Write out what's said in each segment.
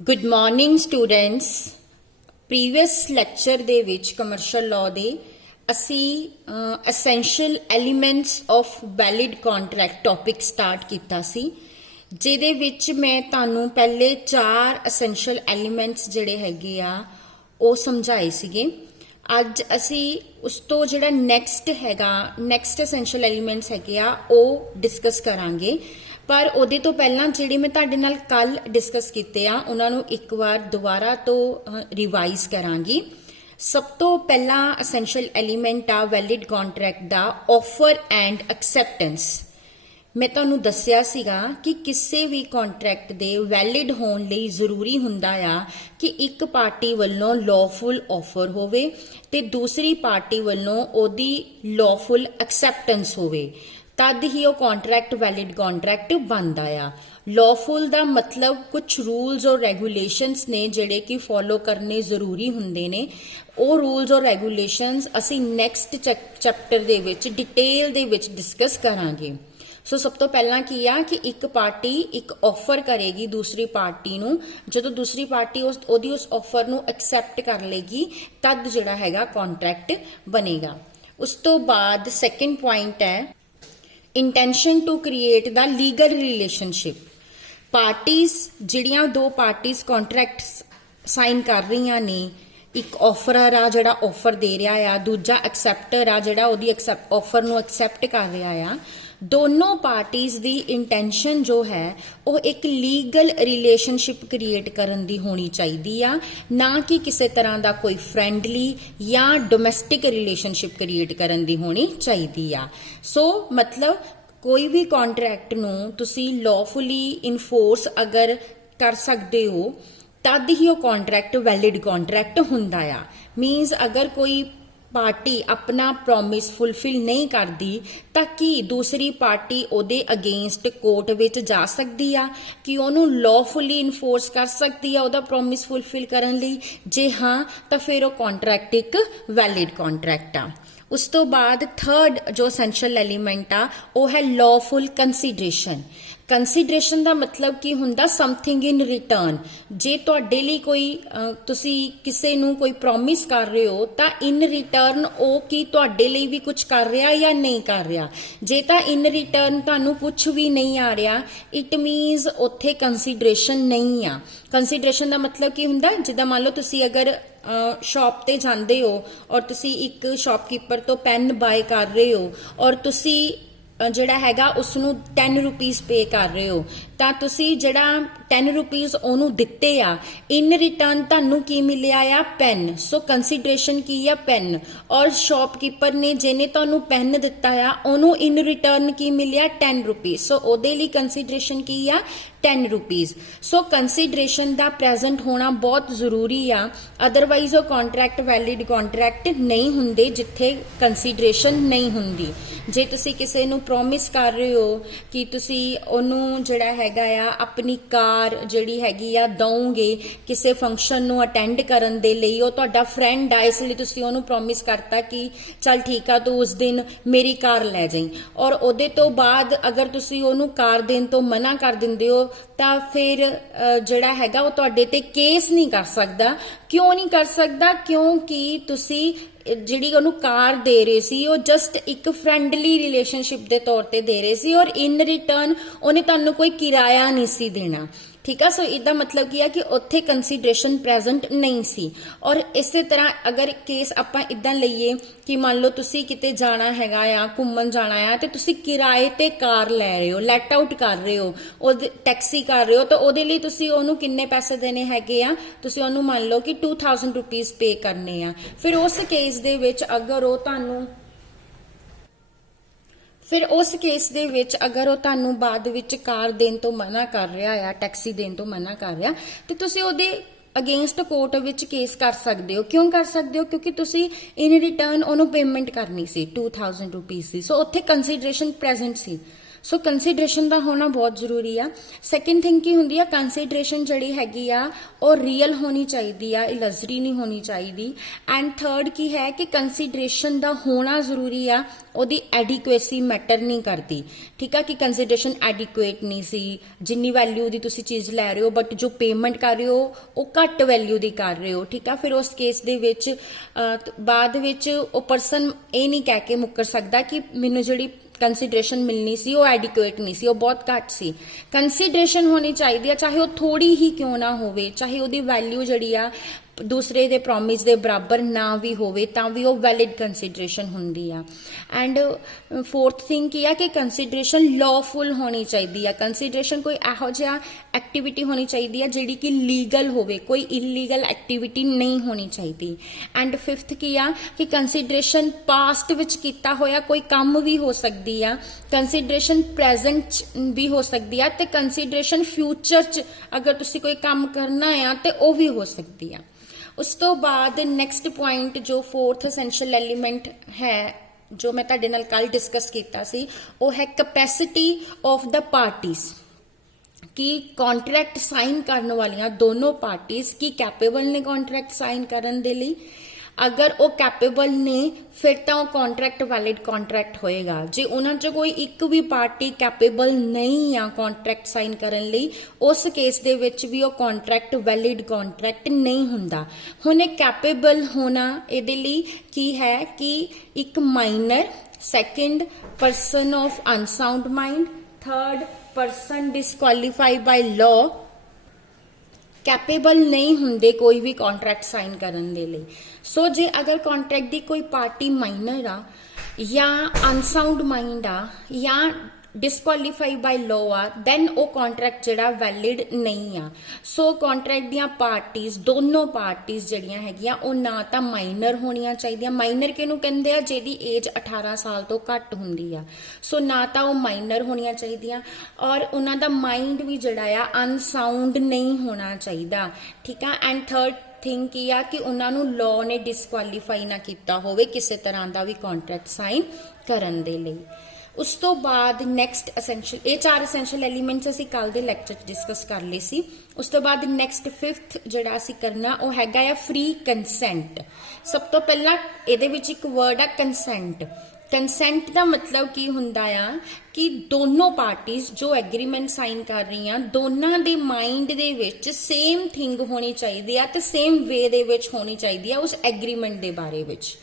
Good morning students. Previous lecture ਦੇ ਵਿੱਚ commercial law ਦੇ ਅਸੀਂ essential elements of valid contract topic start ਕੀਤਾ ਸੀ, ਜਿਹਦੇ ਵਿੱਚ ਮੈਂ ਤੁਹਾਨੂੰ ਪਹਿਲੇ 4 ਐਸੈਂਸ਼ੀਅਲ ਐਲੀਮੈਂਟਸ ਜਿਹੜੇ ਹੈਗੇ ਆ ਉਹ ਸਮਝਾਏ ਸੀਗੇ। ਅੱਜ ਅਸੀਂ ਉਸ ਤੋਂ ਜਿਹੜਾ ਨੈਕਸਟ ਐਸੈਂਸ਼ੀਅਲ ਐਲੀਮੈਂਟਸ ਹੈਗੇ ਆ ਉਹ ਡਿਸਕਸ ਕਰਾਂਗੇ। ਪਰ ਉਹਦੇ ਤੋਂ ਪਹਿਲਾਂ ਜਿਹੜੇ ਮੈਂ ਤੁਹਾਡੇ ਨਾਲ ਕੱਲ ਡਿਸਕਸ ਕੀਤੇ ਆ ਉਹਨਾਂ ਨੂੰ ਇੱਕ ਵਾਰ ਦੁਬਾਰਾ ਤੋਂ ਰਿਵਾਈਜ਼ ਕਰਾਂਗੀ। ਸਭ ਤੋਂ ਪਹਿਲਾ ਐਸੈਂਸ਼ੀਅਲ ਐਲੀਮੈਂਟ ਆ valid contract the offer and acceptance. ਮੈਂ ਤੁਹਾਨੂੰ ਦੱਸਿਆ ਸੀਗਾ ਕਿ ਕਿਸੇ ਵੀ ਕੰਟਰੈਕਟ ਦੇ ਵੈਲਿਡ ਹੋਣ ਲਈ ਜ਼ਰੂਰੀ ਹੁੰਦਾ ਆ ਕਿ ਇੱਕ ਪਾਰਟੀ ਵੱਲੋਂ ਲੌਫੁਲ ਆਫਰ ਹੋਵੇ ਤੇ ਦੂਸਰੀ ਪਾਰਟੀ ਵੱਲੋਂ ਉਹਦੀ ਲੌਫੁਲ ਐਕਸੈਪਟੈਂਸ ਹੋਵੇ, ਤਦ ਹੀ ਉਹ ਕੰਟਰੈਕਟ ਵੈਲਿਡ ਕੰਟਰੈਕਟ ਬਣਦਾ ਆ। ਲੌਫੁਲ ਦਾ ਮਤਲਬ ਕੁਝ ਰੂਲਸ ਔਰ ਰੈਗੂਲੇਸ਼ਨਸ ਨੇ ਜਿਹੜੇ ਕਿ ਫੋਲੋ ਕਰਨੇ ਜ਼ਰੂਰੀ ਹੁੰਦੇ ਨੇ। ਉਹ ਰੂਲਸ ਔਰ ਰੈਗੂਲੇਸ਼ਨਸ ਅਸੀਂ ਨੈਕਸਟ ਚੈਪਟਰ ਦੇ ਵਿੱਚ ਡਿਟੇਲ ਦੇ ਵਿੱਚ ਡਿਸਕਸ ਕਰਾਂਗੇ। ਸੋ ਸਭ ਤੋਂ ਪਹਿਲਾਂ ਕੀ ਆ ਕਿ ਇੱਕ ਪਾਰਟੀ ਇੱਕ ਆਫਰ ਕਰੇਗੀ ਦੂਸਰੀ ਪਾਰਟੀ ਨੂੰ, ਜਦੋਂ ਦੂਸਰੀ ਪਾਰਟੀ ਉਹਦੀ ਉਸ ਆਫਰ ਨੂੰ ਐਕਸੈਪਟ ਕਰ ਲੇਗੀ ਤਦ ਜਿਹੜਾ ਹੈਗਾ ਕੰਟਰੈਕਟ ਬਣੇਗਾ। ਉਸ ਤੋਂ ਬਾਅਦ ਸੈਕੰਡ ਪੁਆਇੰਟ ਹੈ intention to create the legal relationship. Parties ਜਿਹੜੀਆਂ ਦੋ ਪਾਰਟੀਜ਼ ਕੰਟਰੈਕਟ ਸਾਈਨ ਕਰ ਰਹੀਆਂ ਨੇ, ਇੱਕ ਆਫਰਰ ਆ ਜਿਹੜਾ ਆਫਰ ਦੇ ਰਿਹਾ ਆ, ਦੂਜਾ ਐਕਸੈਪਟਰ ਆ ਜਿਹੜਾ ਉਹਦੀ ਆਫਰ ਨੂੰ ਐਕਸੈਪਟ ਕਰ ਰਿਹਾ ਆ। ਦੋਨੋਂ ਪਾਰਟੀਜ਼ ਦੀ ਇੰਟੈਂਸ਼ਨ ਜੋ ਹੈ ਉਹ ਇੱਕ ਲੀਗਲ ਰਿਲੇਸ਼ਨਸ਼ਿਪ ਕ੍ਰੀਏਟ ਕਰਨ ਦੀ ਹੋਣੀ ਚਾਹੀਦੀ ਆ, ਨਾ ਕਿ ਕਿਸੇ ਤਰ੍ਹਾਂ ਦਾ ਕੋਈ ਫਰੈਂਡਲੀ ਜਾਂ ਡੋਮੈਸਟਿਕ ਰਿਲੇਸ਼ਨਸ਼ਿਪ ਕ੍ਰੀਏਟ ਕਰਨ ਦੀ ਹੋਣੀ ਚਾਹੀਦੀ ਆ। ਸੋ ਮਤਲਬ ਕੋਈ ਵੀ ਕੰਟਰੈਕਟ ਨੂੰ ਤੁਸੀਂ ਲੌਫੁਲੀ ਇਨਫੋਰਸ ਅਗਰ ਕਰ ਸਕਦੇ ਹੋ ਤਦ ਹੀ ਉਹ ਕੰਟਰੈਕਟ ਵੈਲਿਡ ਕੰਟਰੈਕਟ ਹੁੰਦਾ ਆ। ਮੀਨਸ ਅਗਰ ਕੋਈ ਪਾਰਟੀ ਆਪਣਾ ਪ੍ਰੋਮਿਸ ਫੁੱਲਫਿਲ ਨਹੀਂ ਕਰਦੀ ਤਾਂ ਕੀ ਦੂਸਰੀ ਪਾਰਟੀ ਉਹਦੇ ਅਗੇਂਸਟ ਕੋਰਟ ਵਿੱਚ ਜਾ ਸਕਦੀ ਆ ਕਿ ਉਹਨੂੰ ਲੌਫੁਲੀ ਇਨਫੋਰਸ ਕਰ ਸਕਦੀ ਆ ਉਹਦਾ ਪ੍ਰੋਮਿਸ ਫੁੱਲਫਿਲ ਕਰਨ ਲਈ? ਜੇ ਹਾਂ ਤਾਂ ਫਿਰ ਉਹ ਕੰਟਰੈਕਟ ਇੱਕ ਵੈਲਿਡ ਕੰਟਰੈਕਟ ਆ। ਉਸ ਤੋਂ ਬਾਅਦ ਥਰਡ ਜੋ ਐਸੈਂਸ਼ੀਅਲ ਐਲੀਮੈਂਟ ਆ ਉਹ ਹੈ ਲੌਫੁਲ ਕੰਸੀਡਰੇਸ਼ਨ। ਕੰਸੀਡਰੇਸ਼ਨ ਦਾ ਮਤਲਬ ਕੀ ਹੁੰਦਾ? ਸਮਥਿੰਗ ਇਨ ਰਿਟਰਨ। ਜੇ ਤੁਹਾਡੇ ਲਈ ਕੋਈ ਤੁਸੀਂ ਕਿਸੇ ਨੂੰ ਕੋਈ ਪ੍ਰੋਮਿਸ ਕਰ ਰਹੇ ਹੋ ਤਾਂ ਇਨ ਰਿਟਰਨ ਉਹ ਕੀ ਤੁਹਾਡੇ ਲਈ ਵੀ ਕੁਝ ਕਰ ਰਿਹਾ ਜਾਂ ਨਹੀਂ ਕਰ ਰਿਹਾ। ਜੇ ਤਾਂ ਇਨ ਰਿਟਰਨ ਤੁਹਾਨੂੰ ਕੁਝ ਵੀ ਨਹੀਂ ਆ ਰਿਹਾ, ਇਟ ਮੀਨਸ ਉੱਥੇ ਕੰਸੀਡਰੇਸ਼ਨ ਨਹੀਂ ਆ। ਕੰਸੀਡਰੇਸ਼ਨ ਦਾ ਮਤਲਬ ਕੀ ਹੁੰਦਾ? ਜਿੱਦਾਂ ਮੰਨ ਲਓ ਤੁਸੀਂ ਅਗਰ ਸ਼ਾਪ ਤੇ ਜਾਂਦੇ ਹੋ ਔਰ ਤੁਸੀਂ ਇੱਕ ਸ਼ਾਪਕੀਪਰ ਤੋਂ ਪੈਨ ਬਾਏ ਕਰ ਰਹੇ ਹੋ ਔਰ ਤੁਸੀਂ ਜਿਹੜਾ ਹੈਗਾ ਉਸਨੂੰ 10 ਰੁਪੀਸ ਪੇ ਕਰ ਰਹੇ ਹੋ, ਤਾਂ ਤੁਸੀਂ ਜਿਹੜਾ 10 ਰੁਪੀਸ ਉਹਨੂੰ ਦਿੱਤੇ ਆ, ਇਨ ਰਿਟਰਨ ਤੁਹਾਨੂੰ ਕੀ ਮਿਲਿਆ ਆ? ਪੈਨ। ਸੋ ਕੰਸੀਡਰੇਸ਼ਨ ਕੀ ਆ? ਪੈਨ। ਔਰ ਸ਼ਾਪਕੀਪਰ ਨੇ ਜਿਹਨੇ ਤੁਹਾਨੂੰ ਪੈਨ ਦਿੱਤਾ ਆ ਉਹਨੂੰ ਇਨ ਰਿਟਰਨ ਕੀ ਮਿਲਿਆ? 10 ਰੁਪੀਸ। ਸੋ ਉਹਦੇ ਲਈ ਕੰਸੀਡਰੇਸ਼ਨ ਕੀ ਆ? 10 ਰੁਪੀਸ। ਸੋ ਕੰਸੀਡਰੇਸ਼ਨ ਦਾ ਪ੍ਰੈਜ਼ੈਂਟ ਹੋਣਾ ਬਹੁਤ ਜ਼ਰੂਰੀ ਆ, ਅਦਰਵਾਈਜ਼ ਉਹ ਕੰਟਰੈਕਟ ਵੈਲਿਡ ਕੰਟਰੈਕਟ ਨਹੀਂ ਹੁੰਦੇ ਜਿੱਥੇ ਕੰਸੀਡਰੇਸ਼ਨ ਨਹੀਂ ਹੁੰਦੀ। ਜੇ ਤੁਸੀਂ ਕਿਸੇ ਨੂੰ ਪ੍ਰੋਮਿਸ ਕਰ ਰਹੇ ਹੋ ਕਿ ਤੁਸੀਂ ਉਹਨੂੰ ਜਿਹੜਾ ਹੈਗਾ ਆ ਆਪਣੀ ਕਾਰ ਜਿਹੜੀ ਹੈਗੀ ਆ ਦਓਗੇ ਕਿਸੇ ਫੰਕਸ਼ਨ ਨੂੰ ਅਟੈਂਡ ਕਰਨ ਦੇ ਲਈ, ਉਹ ਤੁਹਾਡਾ ਫਰੈਂਡ ਆ ਇਸ ਲਈ ਤੁਸੀਂ ਉਹਨੂੰ ਪ੍ਰੋਮਿਸ ਕਰਤਾ ਕਿ ਚੱਲ ਠੀਕ ਆ ਤੂੰ ਉਸ ਦਿਨ ਮੇਰੀ ਕਾਰ ਲੈ ਜਾਈਂ, ਔਰ ਉਹਦੇ ਤੋਂ ਬਾਅਦ ਅਗਰ ਤੁਸੀਂ ਉਹਨੂੰ ਕਾਰ ਦੇਣ ਤੋਂ ਮਨਾ ਕਰ ਦਿੰਦੇ ਹੋ ਤਾਂ ਫਿਰ ਜਿਹੜਾ ਹੈਗਾ ਉਹ ਤੁਹਾਡੇ ਤੇ ਕੇਸ ਨਹੀਂ ਕਰ ਸਕਦਾ। ਕਿਉਂ ਨਹੀਂ ਕਰ ਸਕਦਾ? ਕਿਉਂਕਿ ਤੁਸੀਂ ਜਿਹੜੀ ਉਹਨੂੰ ਕਾਰ ਦੇ ਰਹੇ ਸੀ ਉਹ ਜਸਟ ਇੱਕ ਫਰੈਂਡਲੀ ਰਿਲੇਸ਼ਨਸ਼ਿਪ ਦੇ ਤੌਰ ਤੇ ਦੇ ਰਹੇ ਸੀ ਔਰ ਇਨ ਰਿਟਰਨ ਉਹਨੇ ਤੁਹਾਨੂੰ ਕੋਈ ਕਿਰਾਇਆ ਨਹੀਂ ਸੀ ਦੇਣਾ। ਠੀਕ ਆ। ਸੋ ਇਹਦਾ ਮਤਲਬ ਕੀ ਆ ਕਿ ਉੱਥੇ ਕੰਸੀਡਰੇਸ਼ਨ ਪ੍ਰੈਜ਼ੈਂਟ ਨਹੀਂ ਸੀ। ਔਰ ਇਸੇ ਤਰ੍ਹਾਂ ਅਗਰ ਕੇਸ ਆਪਾਂ ਇਦਾਂ ਲਈਏ ਕਿ ਮੰਨ ਲਓ ਤੁਸੀਂ ਕਿਤੇ ਜਾਣਾ ਹੈਗਾ ਆ, ਘੁੰਮਣ ਜਾਣਾ ਆ, ਤੇ ਤੁਸੀਂ ਕਿਰਾਏ ਤੇ ਕਾਰ ਲੈ ਰਹੇ ਹੋ, ਲੈਟ ਆਊਟ ਕਰ ਰਹੇ ਹੋ, ਉਹਦੇ ਟੈਕਸੀ ਕਰ ਰਹੇ ਹੋ, ਤਾਂ ਉਹਦੇ ਲਈ ਤੁਸੀਂ ਉਹਨੂੰ ਕਿੰਨੇ ਪੈਸੇ ਦੇਣੇ ਹੈਗੇ ਆ? ਤੁਸੀਂ ਉਹਨੂੰ ਮੰਨ ਲਓ ਕਿ 2000 ਰੁਪੀਸ ਪੇ ਕਰਨੇ ਆ। ਫਿਰ ਉਸ ਕੇਸ ਦੇ ਵਿੱਚ ਅਗਰ ਉਹ ਤੁਹਾਨੂੰ ਬਾਅਦ ਵਿੱਚ ਕਾਰ ਦੇਣ ਤੋਂ ਮਨਾ ਕਰ ਰਿਹਾ ਆ, ਟੈਕਸੀ ਦੇਣ ਤੋਂ ਮਨਾ ਕਰ ਰਿਹਾ, ਤੇ ਤੁਸੀਂ ਉਹਦੇ ਅਗੇਂਸਟ ਕੋਰਟ ਵਿੱਚ ਕੇਸ ਕਰ ਸਕਦੇ ਹੋ। ਕਿਉਂ ਕਰ ਸਕਦੇ ਹੋ? ਕਿਉਂਕਿ ਤੁਸੀਂ ਇਨ ਰਿਟਰਨ ਉਹਨੂੰ ਪੇਮੈਂਟ ਕਰਨੀ ਸੀ 2000 ਰੁਪੀਸ ਦੀ। ਸੋ ਉੱਥੇ ਕੰਸੀਡਰੇਸ਼ਨ ਪ੍ਰੈਜ਼ੈਂਟ ਸੀ। ਸੋ ਕੰਸੀਡਰੇਸ਼ਨ ਦਾ ਹੋਣਾ ਬਹੁਤ ਜ਼ਰੂਰੀ ਆ। ਸੈਕੰਡ ਥਿੰਗ ਕੀ ਹੁੰਦੀ ਆ, ਕੰਸੀਡਰੇਸ਼ਨ ਜਿਹੜੀ ਹੈਗੀ ਆ ਉਹ ਰੀਅਲ ਹੋਣੀ ਚਾਹੀਦੀ ਆ, ਇਲਜ਼ਰੀ ਨਹੀਂ ਹੋਣੀ ਚਾਹੀਦੀ। ਐਂਡ ਥਰਡ ਕੀ ਹੈ ਕਿ ਕੰਸੀਡਰੇਸ਼ਨ ਦਾ ਹੋਣਾ ਜ਼ਰੂਰੀ ਆ, ਉਹਦੀ ਐਡਿਕੁਏਸੀ ਮੈਟਰ ਨਹੀਂ ਕਰਦੀ। ਠੀਕ ਆ, ਕਿ ਕੰਸੀਡਰੇਸ਼ਨ ਐਡਿਕੁਏਟ ਨਹੀਂ ਸੀ, ਜਿੰਨੀ ਵੈਲਿਊ ਦੀ ਤੁਸੀਂ ਚੀਜ਼ ਲੈ ਰਹੇ ਹੋ ਬਟ ਜੋ ਪੇਮੈਂਟ ਕਰ ਰਹੇ ਹੋ ਉਹ ਘੱਟ ਵੈਲਿਊ ਦੀ ਕਰ ਰਹੇ ਹੋ। ਠੀਕ ਆ, ਫਿਰ ਉਸ ਕੇਸ ਦੇ ਵਿੱਚ ਬਾਅਦ ਵਿੱਚ ਉਹ ਪਰਸਨ ਇਹ ਨਹੀਂ ਕਹਿ ਕੇ ਮੁੱਕਰ ਸਕਦਾ ਕਿ ਮੈਨੂੰ ਜਿਹੜੀ ਕੰਸੀਡਰੇਸ਼ਨ ਮਿਲਣੀ ਸੀ ਉਹ ਐਡਿਕੁਏਟ ਨਹੀਂ ਸੀ, ਉਹ ਬਹੁਤ ਘੱਟ ਸੀ। ਕੰਸੀਡਰੇਸ਼ਨ ਹੋਣੀ ਚਾਹੀਦੀ ਆ, ਚਾਹੇ ਉਹ ਥੋੜੀ ਹੀ ਕਿਉਂ ਨਾ ਹੋਵੇ, ਚਾਹੇ ਉਹਦੀ ਵੈਲਿਊ ਜਿਹੜੀ ਆ ਦੂਸਰੇ ਦੇ ਪ੍ਰੋਮਿਸ ਦੇ ਬਰਾਬਰ ਨਾ ਵੀ ਹੋਵੇ ਤਾਂ ਵੀ ਉਹ ਵੈਲਿਡ ਕੰਸੀਡਰੇਸ਼ਨ ਹੁੰਦੀ ਆ। ਐਂਡ ਫੋਰਥ ਥਿੰਗ ਕੀ ਆ ਕਿ ਕੰਸੀਡਰੇਸ਼ਨ ਲਾਫੁਲ ਹੋਣੀ ਚਾਹੀਦੀ ਆ। ਕੰਸੀਡਰੇਸ਼ਨ ਕੋਈ ਇਹੋ ਜਿਹਾ ਐਕਟੀਵਿਟੀ ਹੋਣੀ ਚਾਹੀਦੀ ਆ ਜਿਹੜੀ ਕਿ ਲੀਗਲ ਹੋਵੇ, ਕੋਈ ਇਲੀਗਲ ਐਕਟੀਵਿਟੀ ਨਹੀਂ ਹੋਣੀ ਚਾਹੀਦੀ। ਐਂਡ ਫਿਫਥ ਕੀ ਆ ਕਿ ਕੰਸੀਡਰੇਸ਼ਨ ਪਾਸਟ ਵਿੱਚ ਕੀਤਾ ਹੋਇਆ ਕੋਈ ਕੰਮ ਵੀ ਹੋ ਸਕਦੀ ਆ, ਕੰਸੀਡਰੇਸ਼ਨ ਪ੍ਰੈਜ਼ੈਂਟ ਵੀ ਹੋ ਸਕਦੀ ਆ, ਤੇ ਕੰਸੀਡਰੇਸ਼ਨ ਫਿਊਚਰ 'ਚ ਅਗਰ ਤੁਸੀਂ ਕੋਈ ਕੰਮ ਕਰਨਾ ਆ ਤੇ ਉਹ ਵੀ ਹੋ ਸਕਦੀ ਆ। ਉਸ ਤੋਂ ਬਾਅਦ ਨੈਕਸਟ ਪੁਆਇੰਟ ਜੋ ਫੋਰਥ ਐਸੈਂਸ਼ੀਅਲ ਐਲੀਮੈਂਟ ਹੈ ਜੋ ਮੈਂ ਤੁਹਾਡੇ ਨਾਲ ਕੱਲ ਡਿਸਕਸ ਕੀਤਾ ਸੀ, ਉਹ ਹੈ ਕੈਪੈਸਿਟੀ ਆਫ ਦਾ ਪਾਰਟੀਜ਼, ਕਿ ਕੰਟਰੈਕਟ ਸਾਈਨ ਕਰਨ ਵਾਲੀਆਂ ਦੋਨੋਂ ਪਾਰਟੀਜ਼ ਕੀ ਕੈਪੇਬਲ ਨੇ ਕੰਟਰੈਕਟ ਸਾਈਨ ਕਰਨ ਦੇ ਲਈ। ਅਗਰ ਉਹ ਕੈਪੇਬਲ ਨੇ ਫਿਰ ਤਾਂ ਉਹ ਕੰਟਰੈਕਟ ਵੈਲਿਡ ਕੰਟਰੈਕਟ ਹੋਏਗਾ। ਜੇ ਉਹਨਾਂ 'ਚ ਕੋਈ ਇੱਕ ਵੀ ਪਾਰਟੀ ਕੈਪੇਬਲ ਨਹੀਂ ਆ ਕੰਟਰੈਕਟ ਸਾਈਨ ਕਰਨ ਲਈ, ਉਸ ਕੇਸ ਦੇ ਵਿੱਚ ਵੀ ਉਹ ਕੰਟਰੈਕਟ ਵੈਲਿਡ ਕੰਟਰੈਕਟ ਨਹੀਂ ਹੁੰਦਾ। ਹੁਣ ਇਹ ਕੈਪੇਬਲ ਹੋਣਾ ਇਹਦੇ ਲਈ ਕੀ ਹੈ ਕਿ ਇੱਕ minor, second person of unsound mind, third person disqualified by law capable ਨਹੀਂ ਹੁੰਦੇ ਕੋਈ ਵੀ ਕੰਟਰੈਕਟ ਸਾਈਨ ਕਰਨ ਦੇ ਲਈ। ਸੋ ਜੇ ਅਗਰ ਕੰਟਰੈਕਟ ਦੀ ਕੋਈ ਪਾਰਟੀ ਮਾਈਨਰ ਆ ਜਾਂ ਅਨਸਾਊਂਡ ਮਾਈਂਡ ਆ ਜਾਂ ਡਿਸਕੁਆਲੀਫਾਈ ਬਾਈ ਲਾਅ ਆ, ਦੈਨ ਉਹ ਕੰਟਰੈਕਟ ਜਿਹੜਾ ਵੈਲਿਡ ਨਹੀਂ ਆ। ਸੋ ਕੰਟਰੈਕਟ ਦੀਆਂ ਪਾਰਟੀਜ਼, ਦੋਨੋਂ ਪਾਰਟੀਜ਼ ਜਿਹੜੀਆਂ ਹੈਗੀਆਂ ਉਹ ਨਾ ਤਾਂ ਮਾਈਨਰ ਹੋਣੀਆਂ ਚਾਹੀਦੀਆਂ। ਮਾਈਨਰ ਕਿਹਨੂੰ ਕਹਿੰਦੇ ਆ? ਜਿਹਦੀ ਏਜ 18 ਸਾਲ ਤੋਂ ਘੱਟ ਹੁੰਦੀ ਆ। ਸੋ ਨਾ ਤਾਂ ਉਹ ਮਾਈਨਰ ਹੋਣੀਆਂ ਚਾਹੀਦੀਆਂ ਔਰ ਉਹਨਾਂ ਦਾ ਮਾਈਂਡ ਵੀ ਜਿਹੜਾ ਆ ਅਨਸਾਊਂਡ ਨਹੀਂ ਹੋਣਾ ਚਾਹੀਦਾ। ਠੀਕ ਆ। ਐਂਡ ਥਰਡ ਥਿੰਗ ਕੀ ਆ ਕਿ ਉਹਨਾਂ ਨੂੰ ਲਾਅ ਨੇ ਡਿਸਕੁਆਲੀਫਾਈ ਨਾ ਕੀਤਾ ਹੋਵੇ ਕਿਸੇ ਤਰ੍ਹਾਂ ਦਾ ਵੀ ਕੰਟਰੈਕਟ ਸਾਈਨ ਕਰਨ ਦੇ ਲਈ। ਉਸ ਤੋਂ ਬਾਅਦ ਨੈਕਸਟ ਐਸੈਂਸ਼ੀਅਲ, ਇਹ ਚਾਰ ਐਸੈਂਸ਼ੀਅਲ ਐਲੀਮੈਂਟਸ ਅਸੀਂ ਕੱਲ ਦੇ ਲੈਕਚਰ 'ਚ ਡਿਸਕਸ ਕਰ ਲਏ ਸੀ। ਉਸ ਤੋਂ ਬਾਅਦ ਨੈਕਸਟ ਫਿਫਥ ਜਿਹੜਾ ਅਸੀਂ ਕਰਨਾ ਉਹ ਹੈਗਾ ਆ ਫ੍ਰੀ ਕੰਸੈਂਟ। ਸਭ ਤੋਂ ਪਹਿਲਾਂ ਇਹਦੇ ਵਿੱਚ ਇੱਕ ਵਰਡ ਆ ਕੰਸੈਂਟ। ਕੰਸੈਂਟ ਦਾ ਮਤਲਬ ਕੀ ਹੁੰਦਾ ਆ ਕਿ ਦੋਨੋਂ ਪਾਰਟੀਜ਼ ਜੋ ਐਗਰੀਮੈਂਟ ਸਾਈਨ ਕਰ ਰਹੀਆਂ, ਦੋਨਾਂ ਦੇ ਮਾਈਂਡ ਦੇ ਵਿੱਚ ਸੇਮ ਥਿੰਗ ਹੋਣੀ ਚਾਹੀਦੀ ਆ ਤੇ ਸੇਮ ਵੇ ਦੇ ਵਿੱਚ ਹੋਣੀ ਚਾਹੀਦੀ ਆ ਉਸ ਐਗਰੀਮੈਂਟ ਦੇ ਬਾਰੇ ਵਿੱਚ।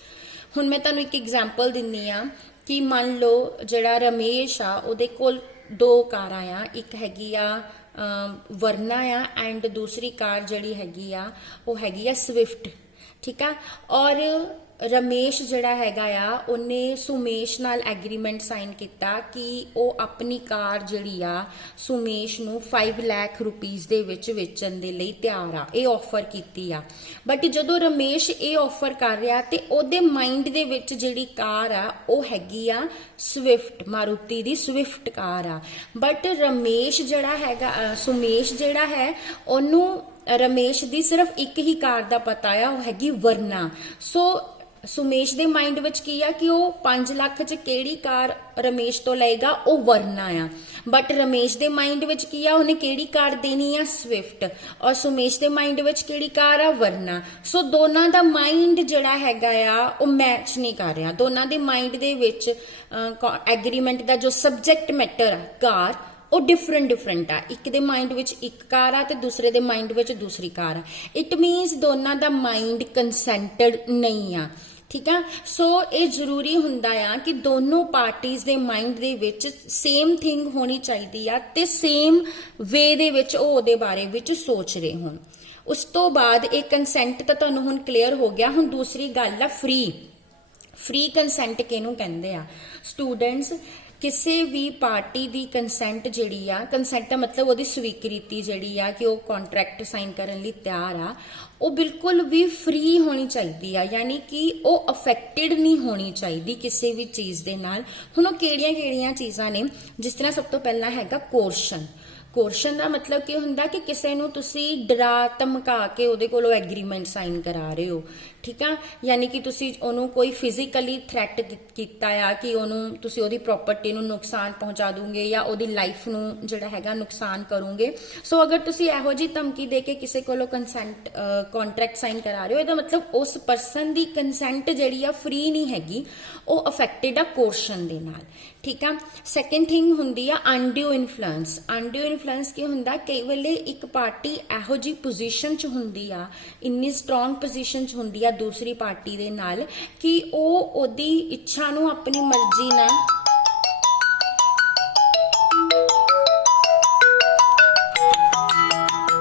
ਹੁਣ ਮੈਂ ਤੁਹਾਨੂੰ ਇੱਕ ਐਗਜ਼ਾਮਪਲ ਦਿੰਨੀ ਆ ਕਿ ਮੰਨ ਲਓ ਜਿਹੜਾ ਰਮੇਸ਼ ਆ ਉਹਦੇ ਕੋਲ ਦੋ ਕਾਰਾਂ ਆ, ਇੱਕ ਹੈਗੀ ਆ ਵਰਨਾ ਆ ਐਂਡ ਦੂਸਰੀ ਕਾਰ ਜਿਹੜੀ ਹੈਗੀ ਆ ਉਹ ਹੈਗੀ ਆ ਸਵਿਫਟ। ਠੀਕ ਆ। ਔਰ ਰਮੇਸ਼ ਜਿਹੜਾ ਹੈਗਾ ਆ ਉਹਨੇ ਸੁਮੇਸ਼ ਨਾਲ ਐਗਰੀਮੈਂਟ ਸਾਈਨ ਕੀਤਾ ਕਿ ਉਹ ਆਪਣੀ ਕਾਰ ਜਿਹੜੀ ਆ ਸੁਮੇਸ਼ ਨੂੰ 5 ਲੱਖ ਰੁਪੀਸ ਦੇ ਵਿੱਚ ਵੇਚਣ ਦੇ ਲਈ ਤਿਆਰ ਆ, ਇਹ ਆਫਰ ਕੀਤੀ ਆ। ਬਟ ਜਦੋਂ ਰਮੇਸ਼ ਇਹ ਆਫਰ ਕਰ ਰਿਹਾ ਤੇ ਉਹਦੇ ਮਾਈਂਡ ਦੇ ਵਿੱਚ ਜਿਹੜੀ ਕਾਰ ਆ ਉਹ ਹੈਗੀ ਆ ਸਵਿਫਟ, ਮਾਰੂਤੀ ਦੀ ਸਵਿਫਟ ਕਾਰ ਆ। ਬਟ ਰਮੇਸ਼ ਜਿਹੜਾ ਹੈਗਾ, ਸੁਮੇਸ਼ ਜਿਹੜਾ ਹੈ ਉਹਨੂੰ ਰਮੇਸ਼ ਦੀ ਸਿਰਫ ਇੱਕ ਹੀ ਕਾਰ ਦਾ ਪਤਾ ਆ, ਉਹ ਹੈਗੀ ਵਰਨਾ। ਸੋ ਸੁਮੇਸ਼ ਦੇ ਮਾਈਂਡ ਵਿੱਚ ਕੀ ਆ ਕਿ ਉਹ 5 ਲੱਖ 'ਚ ਕਿਹੜੀ ਕਾਰ ਰਮੇਸ਼ ਤੋਂ ਲਏਗਾ, ਉਹ ਵਰਨਾ ਆ। ਬਟ ਰਮੇਸ਼ ਦੇ ਮਾਈਂਡ ਵਿੱਚ ਕੀ ਆ, ਉਹਨੇ ਕਿਹੜੀ ਕਾਰ ਦੇਣੀ ਆ, ਸਵਿਫਟ। ਔਰ ਸੁਮੇਸ਼ ਦੇ ਮਾਈਂਡ ਵਿੱਚ ਕਿਹੜੀ ਕਾਰ ਆ, ਵਰਨਾ। ਸੋ ਦੋਨਾਂ ਦਾ ਮਾਈਂਡ ਜਿਹੜਾ ਹੈਗਾ ਆ ਉਹ ਮੈਚ ਨਹੀਂ ਕਰ ਰਿਹਾ। ਦੋਨਾਂ ਦੇ ਮਾਈਂਡ ਦੇ ਵਿੱਚ ਐਗਰੀਮੈਂਟ ਦਾ ਜੋ ਸਬਜੈਕਟ ਮੈਟਰ ਆ ਕਾਰ ਉਹ ਡਿਫਰੈਂਟ ਆ। ਇੱਕ ਦੇ ਮਾਈਂਡ ਵਿੱਚ ਇੱਕ ਕਾਰ ਆ ਤੇ ਦੂਸਰੇ ਦੇ ਮਾਈਂਡ ਵਿੱਚ ਦੂਸਰੀ ਕਾਰ ਆ। ਇਟ ਮੀਨਸ ਦੋਨਾਂ ਦਾ ਮਾਈਂਡ ਕੰਸੈਂਟਡ ਨਹੀਂ ਆ। ਠੀਕ ਆ। ਸੋ ਇਹ ਜ਼ਰੂਰੀ ਹੁੰਦਾ ਆ ਕਿ ਦੋਨੋਂ ਪਾਰਟੀਜ਼ ਦੇ ਮਾਈਂਡ ਦੇ ਵਿੱਚ ਸੇਮ ਥਿੰਗ ਹੋਣੀ ਚਾਹੀਦੀ ਆ ਤੇ ਸੇਮ ਵੇ ਦੇ ਵਿੱਚ ਉਹ ਉਹਦੇ ਬਾਰੇ ਵਿੱਚ ਸੋਚ ਰਹੇ ਹੋਣ। ਉਸ ਤੋਂ ਬਾਅਦ ਇਹ ਕੰਸੈਂਟ ਤਾਂ ਤੁਹਾਨੂੰ ਹੁਣ ਕਲੀਅਰ ਹੋ ਗਿਆ। ਹੁਣ ਦੂਸਰੀ ਗੱਲ ਆ ਫ੍ਰੀ ਕੰਸੈਂਟ ਕਿਹਨੂੰ ਕਹਿੰਦੇ ਆ ਸਟੂਡੈਂਟਸ? ਕਿਸੇ ਵੀ ਪਾਰਟੀ ਦੀ ਕੰਸੈਂਟ ਜਿਹੜੀ ਆ, ਕੰਸੈਂਟ ਦਾ ਮਤਲਬ ਉਹਦੀ ਸਵੀਕ੍ਰਿਤੀ ਜਿਹੜੀ ਆ ਕਿ ਉਹ ਕੰਟਰੈਕਟ ਸਾਈਨ ਕਰਨ ਲਈ ਤਿਆਰ ਆ, ਉਹ ਬਿਲਕੁਲ ਵੀ ਫ੍ਰੀ ਹੋਣੀ ਚਾਹੀਦੀ ਆ। ਯਾਨੀ ਕਿ ਉਹ ਅਫੈਕਟਡ ਨਹੀਂ ਹੋਣੀ ਚਾਹੀਦੀ ਕਿਸੇ ਵੀ ਚੀਜ਼ ਦੇ ਨਾਲ। ਹੁਣ ਉਹ ਕਿਹੜੀਆਂ ਚੀਜ਼ਾਂ ਨੇ? ਜਿਸ ਤਰ੍ਹਾਂ ਸਭ ਤੋਂ ਪਹਿਲਾਂ ਹੈਗਾ ਕੋਰਸ਼ਨ। ਕੋਰਸ਼ਨ ਦਾ ਮਤਲਬ ਕੀ ਹੁੰਦਾ ਕਿ ਕਿਸੇ ਨੂੰ ਤੁਸੀਂ ਡਰਾ ਧਮਕਾ ਕੇ ਉਹਦੇ ਕੋਲੋਂ ਐਗਰੀਮੈਂਟ ਸਾਈਨ ਕਰਾ ਰਹੇ ਹੋ, ਠੀਕ ਆ। ਯਾਨੀ ਕਿ ਤੁਸੀਂ ਉਹਨੂੰ ਕੋਈ ਫਿਜ਼ੀਕਲੀ ਥ੍ਰੈਟ ਕੀਤਾ ਆ ਕਿ ਉਹਨੂੰ ਤੁਸੀਂ ਉਹਦੀ ਪ੍ਰਾਪਰਟੀ ਨੂੰ ਨੁਕਸਾਨ ਪਹੁੰਚਾ ਦੋਗੇ ਜਾਂ ਉਹਦੀ ਲਾਈਫ ਨੂੰ ਜਿਹੜਾ ਹੈਗਾ ਨੁਕਸਾਨ ਕਰੋਗੇ। ਸੋ ਅਗਰ ਤੁਸੀਂ ਇਹੋ ਜਿਹੀ ਧਮਕੀ ਦੇ ਕੇ ਕਿਸੇ ਕੋਲੋਂ ਕੰਸੈਂਟ ਕੰਟਰੈਕਟ ਸਾਈਨ ਕਰਾ ਰਹੇ ਹੋ, ਇਹਦਾ ਮਤਲਬ ਉਸ ਪਰਸਨ ਦੀ ਕੰਸੈਂਟ ਜਿਹੜੀ ਆ ਫ੍ਰੀ ਨਹੀਂ ਹੈਗੀ, ਉਹ ਅਫੈਕਟਡ ਆ ਕੋਰਸ਼ਨ ਦੇ ਨਾਲ, ਠੀਕ ਆ। ਸੈਕੰਡ ਥਿੰਗ ਹੁੰਦੀ ਆ ਅਨਡਿਊ ਇਨਫਲੂਐਂਸ। ਅਨਡਿਊ ਇਨਫਲੂਐਂਸ ਕੀ ਹੁੰਦਾ, ਕਈ ਵੇਲੇ ਇੱਕ ਪਾਰਟੀ ਇਹੋ ਜਿਹੀ ਪੋਜੀਸ਼ਨ 'ਚ ਹੁੰਦੀ ਆ, ਇੰਨੀ ਸਟਰੋਂਗ ਪੋਜੀਸ਼ਨ 'ਚ ਹੁੰਦੀ ਆ ਦੂਸਰੀ ਪਾਰਟੀ ਦੇ ਨਾਲ ਕਿ ਉਹ ਉਹਦੀ ਇੱਛਾ ਨੂੰ ਆਪਣੀ ਮਰਜ਼ੀ ਨਾਲ